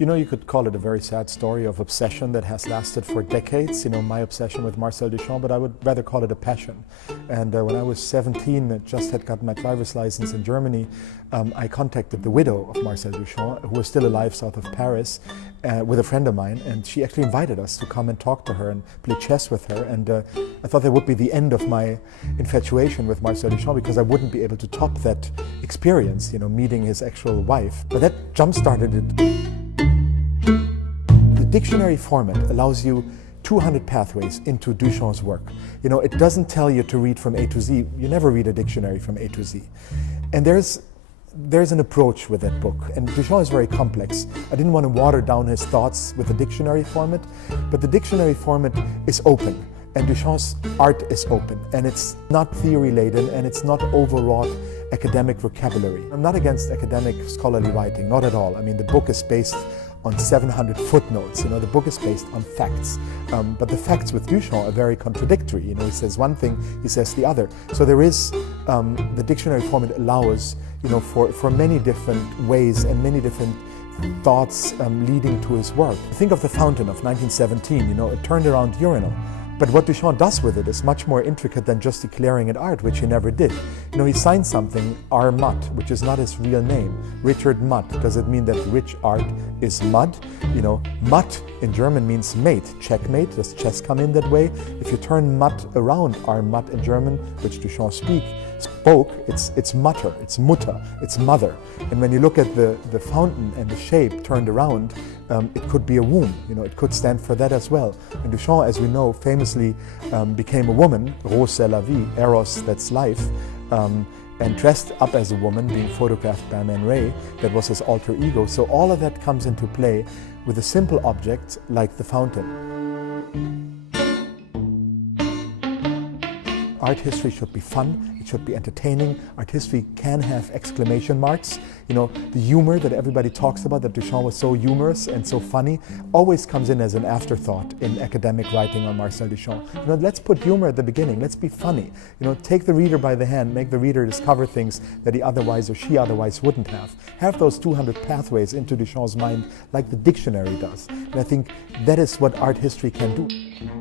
You know, you could call it a very sad story of obsession that has lasted for decades, you know, my obsession with Marcel Duchamp, but I would rather call it a passion. And when I was 17, just had gotten my driver's license in Germany, I contacted the widow of Marcel Duchamp, who was still alive south of Paris, with a friend of mine, and she actually invited us to come and talk to her and play chess with her. And I thought that would be the end of my infatuation with Marcel Duchamp, because I wouldn't be able to top that experience, you know, meeting his actual wife. But that jump-started it. The dictionary format allows you 200 pathways into Duchamp's work. You know, it doesn't tell you to read from A to Z. You never read a dictionary from A to Z. And there's an approach with that book, and Duchamp is very complex. I didn't want to water down his thoughts with the dictionary format, but the dictionary format is open, and Duchamp's art is open, and it's not theory-laden, and it's not overwrought academic vocabulary. I'm not against academic scholarly writing, not at all. I mean, the book is based on 700 footnotes. You know, the book is based on facts, but the facts with Duchamp are very contradictory. You know, he says one thing, he says the other. So there is, the dictionary format allows, you know, for many different ways and many different thoughts leading to his work. Think of The Fountain of 1917, you know, a turned around urinal. But what Duchamp does with it is much more intricate than just declaring it art, which he never did. You know, he signed something, R. Mutt, which is not his real name. Richard Mutt. Does it mean that rich art is mud? You know, Mutt in German means mate, checkmate. Does chess come in that way? If you turn Mutt around, R. Mutt in German, which Duchamp spoke, it's Mutter, it's Mutter, it's mother. And when you look at the fountain and the shape turned around, it could be a womb, you know, it could stand for that as well. And Duchamp, as we know, famously became a woman, Rose c'est la vie, Eros, that's life, and dressed up as a woman, being photographed by Man Ray. That was his alter ego. So all of that comes into play with a simple object like the fountain. Art history should be fun, it should be entertaining. Art history can have exclamation marks. You know, the humor that everybody talks about, that Duchamp was so humorous and so funny, always comes in as an afterthought in academic writing on Marcel Duchamp. You know, let's put humor at the beginning, let's be funny. You know, take the reader by the hand, make the reader discover things that he otherwise or she otherwise wouldn't have. Have those 200 pathways into Duchamp's mind like the dictionary does. And I think that is what art history can do.